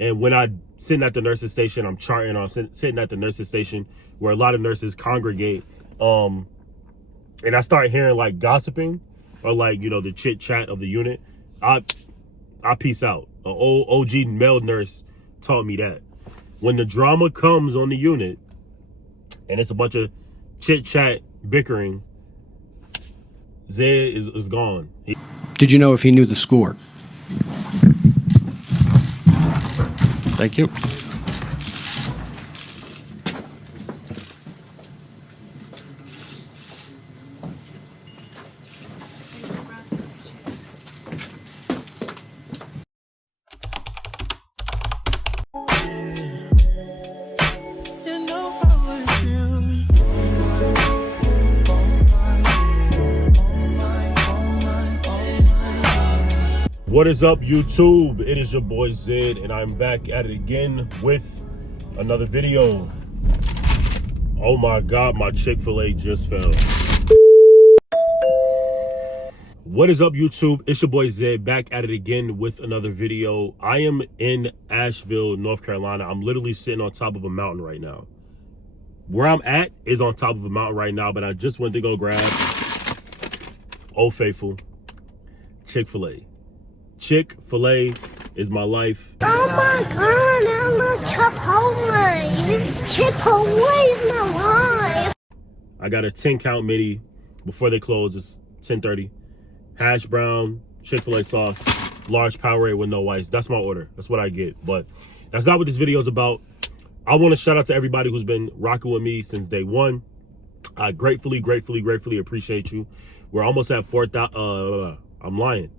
And when I sitting at the nurses station, I'm charting. I'm sitting at the nurses station where a lot of nurses congregate. And I start hearing like gossiping or like, you know, the chit chat of the unit. I peace out. An old OG male nurse taught me that when the drama comes on the unit and it's a bunch of chit chat bickering, Zed is gone. Did you know if he knew the score? Thank you. What is up, YouTube? It is your boy Zed, and I'm back at it again with another video. Oh my God, my Chick-fil-A just fell. What is up, YouTube? It's your boy Zed, back at it again with another video. I am in Asheville, North Carolina. I'm literally sitting on top of a mountain right now. Where I'm at is on top of a mountain right now, but I just went to go grab Old Faithful Chick-fil-A. Chick-fil-A is my life. Oh my God, I love Chipotle. Chipotle is my life. I got a 10 count midi before they close. It's 10:30. Hash brown, Chick-fil-A sauce, large Powerade with no ice. That's my order. That's what I get. But that's not what this video is about. I want to shout out to everybody who's been rocking with me since day one. I gratefully appreciate you. We're almost at 4,000. I'm lying.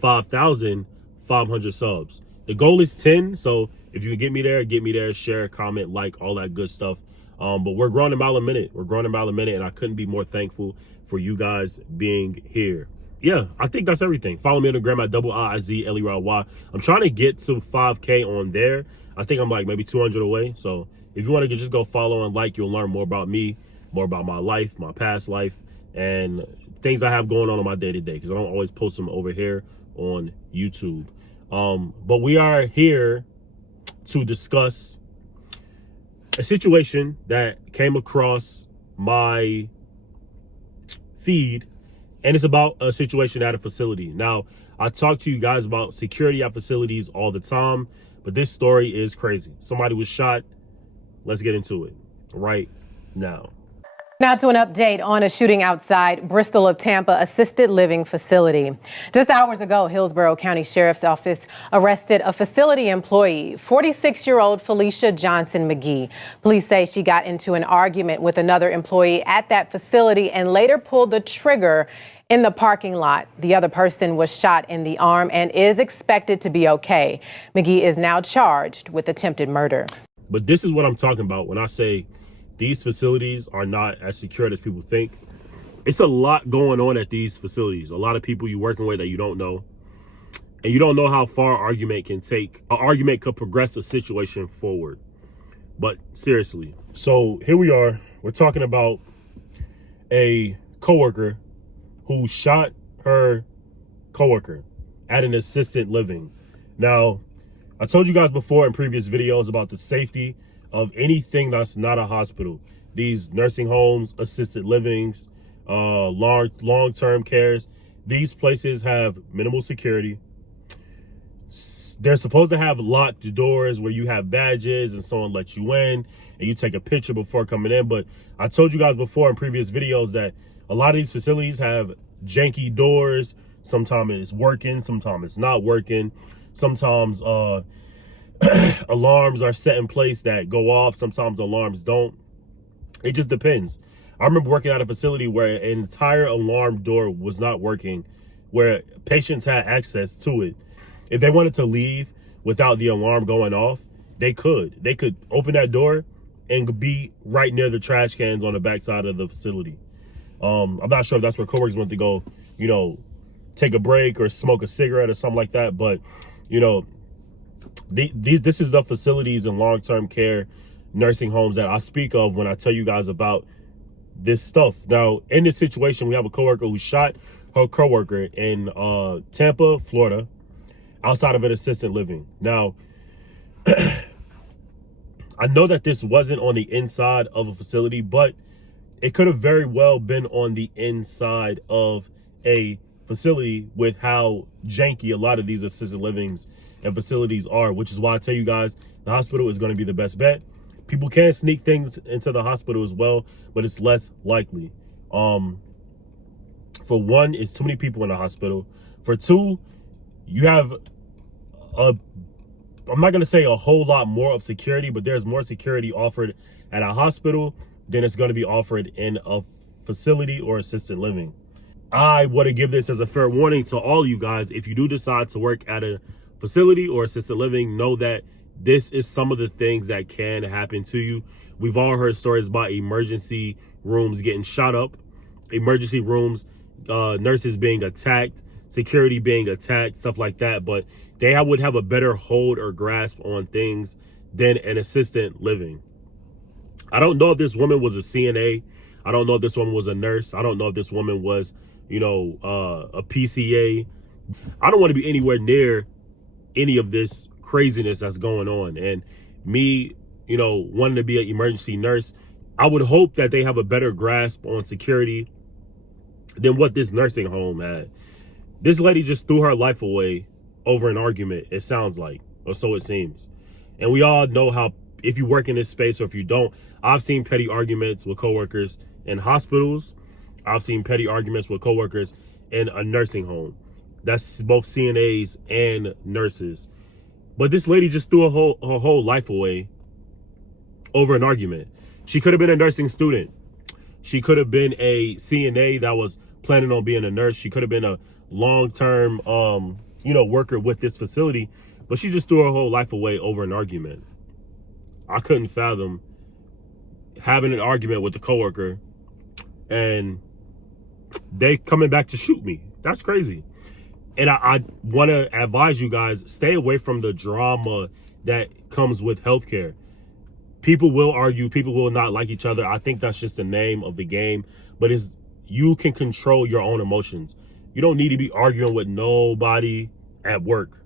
5,500 subs. The goal is 10, so if you can get me there, share, comment, like, all that good stuff. But we're growing a mile a minute. And I couldn't be more thankful for you guys being here. Yeah, I think that's everything. Follow me on the gram at iizidlaury. I'm trying to get to 5K on there. I think I'm like maybe 200 away. So if you want to just go follow and like, you'll learn more about me, more about my life, my past life, and things I have going on my day-to-day, because I don't always post them over here on YouTube. But we are here to discuss a situation that came across my feed, and it's about a situation at a facility. Now, I talk to you guys about security at facilities all the time, but this story is crazy. Somebody was shot. Let's get into it right now. Now to an update on a shooting outside Bristol of Tampa assisted living facility. Just hours ago, Hillsborough County Sheriff's Office arrested a facility employee, 46-year-old Felicia Johnson McGee. Police say she got into an argument with another employee at that facility and later pulled the trigger in the parking lot. The other person was shot in the arm and is expected to be okay. McGee is now charged with attempted murder. But this is what I'm talking about when I say these facilities are not as secure as people think. It's a lot going on at these facilities. A lot of people you're working with that you don't know. And you don't know how far an argument can take. An argument could progress a situation forward. But seriously. So here we are. We're talking about a coworker who shot her coworker at an assisted living. Now, I told you guys before in previous videos about the safety of anything that's not a hospital. These nursing homes, assisted livings, long-term cares. These places have minimal security. They're supposed to have locked doors where you have badges and someone lets you in and you take a picture before coming in. But I told you guys before in previous videos that a lot of these facilities have janky doors. Sometimes it's working, sometimes it's not working. Sometimes alarms are set in place that go off. Sometimes alarms don't. It just depends. I remember working at a facility where an entire alarm door was not working, where patients had access to it. If they wanted to leave without the alarm going off, they could. They could open that door and be right near the trash cans on the backside of the facility. I'm not sure if that's where coworkers went to go, you know, take a break or smoke a cigarette or something like that. But, you know, this is the facilities and long-term care nursing homes that I speak of when I tell you guys about this stuff. Now, in this situation, we have a coworker who shot her coworker in Tampa, Florida, outside of an assisted living. Now, I know that this wasn't on the inside of a facility, but it could have very well been on the inside of a facility with how janky a lot of these assisted livings and facilities are, which is why I tell you guys, the hospital is going to be the best bet. People can sneak things into the hospital as well, but it's less likely. For one, it's too many people in the hospital. For two, you have I'm not going to say a whole lot more of security, but there's more security offered at a hospital than it's going to be offered in a facility or assisted living. I want to give this as a fair warning to all you guys. If you do decide to work at a facility or assisted living, know that this is some of the things that can happen to you. We've all heard stories about emergency rooms getting shot up, emergency rooms, nurses being attacked, security being attacked, stuff like that. But they would have a better hold or grasp on things than an assisted living. I don't know if this woman was a CNA. I don't know if this woman was a nurse. I don't know if this woman was, a PCA. I don't want to be anywhere near any of this craziness that's going on. And me, wanting to be an emergency nurse, I would hope that they have a better grasp on security than what this nursing home had. This lady just threw her life away over an argument, it sounds like, or so it seems. And we all know how, if you work in this space or if you don't, I've seen petty arguments with coworkers in hospitals. I've seen petty arguments with coworkers in a nursing home. That's both CNAs and nurses. But this lady just threw her whole life away over an argument. She could have been a nursing student. She could have been a CNA that was planning on being a nurse. She could have been a long-term, worker with this facility. But she just threw her whole life away over an argument. I couldn't fathom having an argument with a coworker and they coming back to shoot me. That's crazy. And I want to advise you guys, stay away from the drama that comes with healthcare. People will argue. People will not like each other. I think that's just the name of the game. But you can control your own emotions. You don't need to be arguing with nobody at work.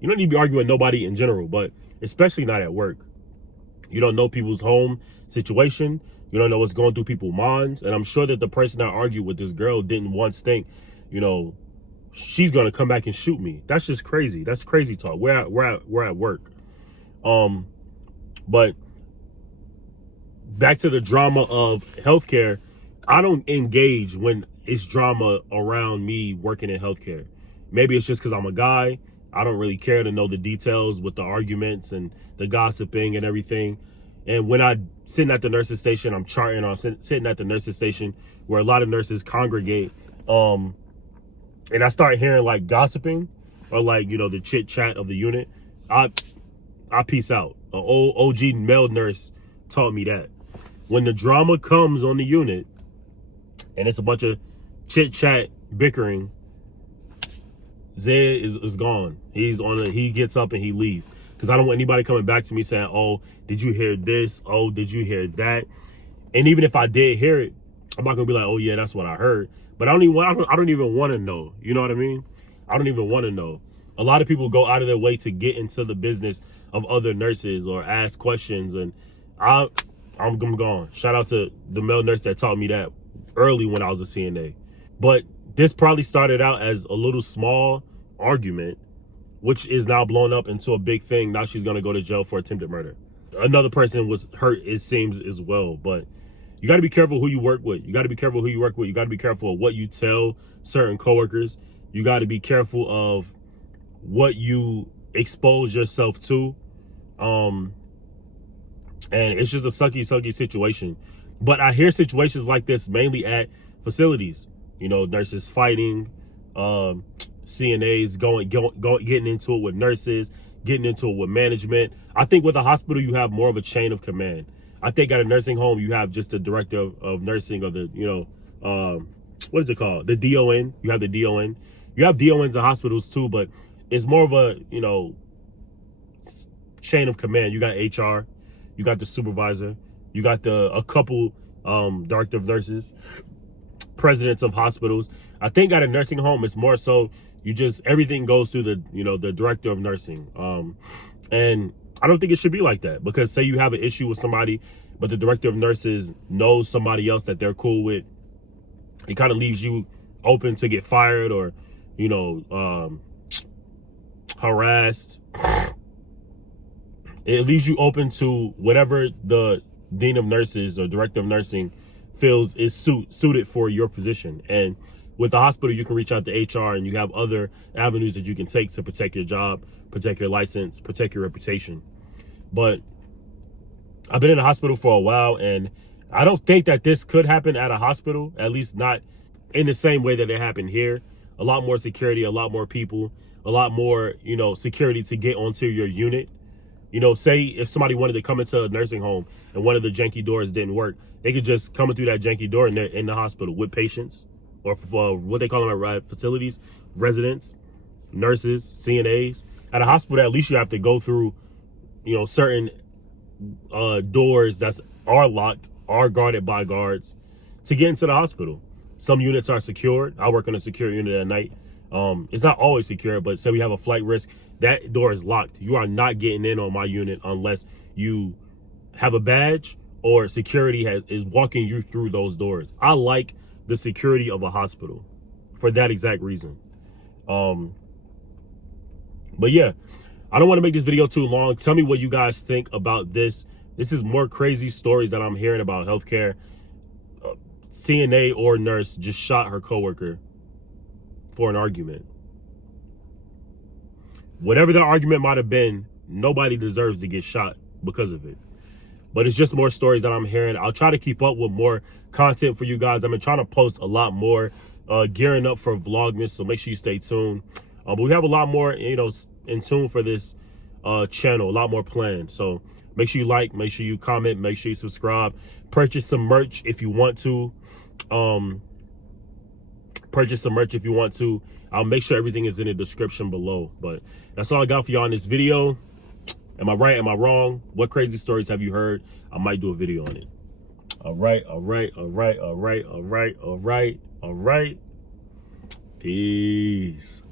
You don't need to be arguing with nobody in general, but especially not at work. You don't know people's home situation. You don't know what's going through people's minds. And I'm sure that the person that argued with this girl didn't once think, she's going to come back and shoot me. That's just crazy. That's crazy talk. We're at work. But back to the drama of healthcare, I don't engage when it's drama around me working in healthcare. Maybe it's just because I'm a guy. I don't really care to know the details with the arguments and the gossiping and everything. And when I sitting at the nurses station, I'm charting. I'm sitting at the nurses station where a lot of nurses congregate. And I start hearing like gossiping or like, the chit chat of the unit. I peace out. An old OG male nurse taught me that. When the drama comes on the unit and it's a bunch of chit chat bickering, Zed is gone. He gets up and he leaves. Because I don't want anybody coming back to me saying, oh, did you hear this? Oh, did you hear that? And even if I did hear it, I'm not going to be like, oh, yeah, that's what I heard. But I don't even want to know. You know what I mean? I don't even want to know. A lot of people go out of their way to get into the business of other nurses or ask questions. And I'm gone. Shout out to the male nurse that taught me that early when I was a CNA. But this probably started out as a little small argument, which is now blown up into a big thing. Now she's going to go to jail for attempted murder. Another person was hurt, it seems, as well. But you got to be careful who you work with. You got to be careful who you work with. You got to be careful of what you tell certain coworkers. You got to be careful of what you expose yourself to. And it's just a sucky situation. But I hear situations like this mainly at facilities. Nurses fighting, CNAs getting into it with nurses, getting into it with management. I think with a hospital, you have more of a chain of command. I think at a nursing home, you have just the director of nursing or the, what is it called? The DON. You have the DON. You have DONs in hospitals too, but it's more of a, chain of command. You got HR, you got the supervisor, you got a couple director of nurses, presidents of hospitals. I think at a nursing home, it's more so everything goes through the director of nursing. And I don't think it should be like that, because say you have an issue with somebody, but the director of nurses knows somebody else that they're cool with. It kind of leaves you open to get fired or, you know, harassed. It leaves you open to whatever the dean of nurses or director of nursing feels is suited for your position. And with the hospital, you can reach out to HR, and you have other avenues that you can take to protect your job, protect your license, protect your reputation. But I've been in the hospital for a while, and I don't think that this could happen at a hospital, at least not in the same way that it happened here. A lot more security, a lot more people, a lot more, you know, security to get onto your unit. You know, say if somebody wanted to come into a nursing home and one of the janky doors didn't work, they could just come through that janky door and they're in the hospital with patients, or for what they call them at facilities, residents, nurses, CNAs. At a hospital, at least you have to go through, you know, certain doors that are locked, are guarded by guards to get into the hospital. Some units are secured. I work on a secure unit at night. It's not always secure, but say we have a flight risk, that door is locked. You are not getting in on my unit unless you have a badge or security is walking you through those doors. I like the security of a hospital for that exact reason. But yeah, I don't want to make this video too long. Tell me what you guys think about this. This is more crazy stories that I'm hearing about healthcare. CNA or nurse just shot her coworker for an argument. Whatever the argument might have been, nobody deserves to get shot because of it. But it's just more stories that I'm hearing. I'll try to keep up with more content for you guys. I've been trying to post a lot more, gearing up for Vlogmas, so make sure you stay tuned. But we have a lot more, you know, in tune for this channel, a lot more planned. So make sure you like, make sure you comment, make sure you subscribe. Purchase some merch if you want to. I'll make sure everything is in the description below. But that's all I got for y'all in this video. Am I right? Am I wrong? What crazy stories have you heard? I might do a video on it. All right. Peace.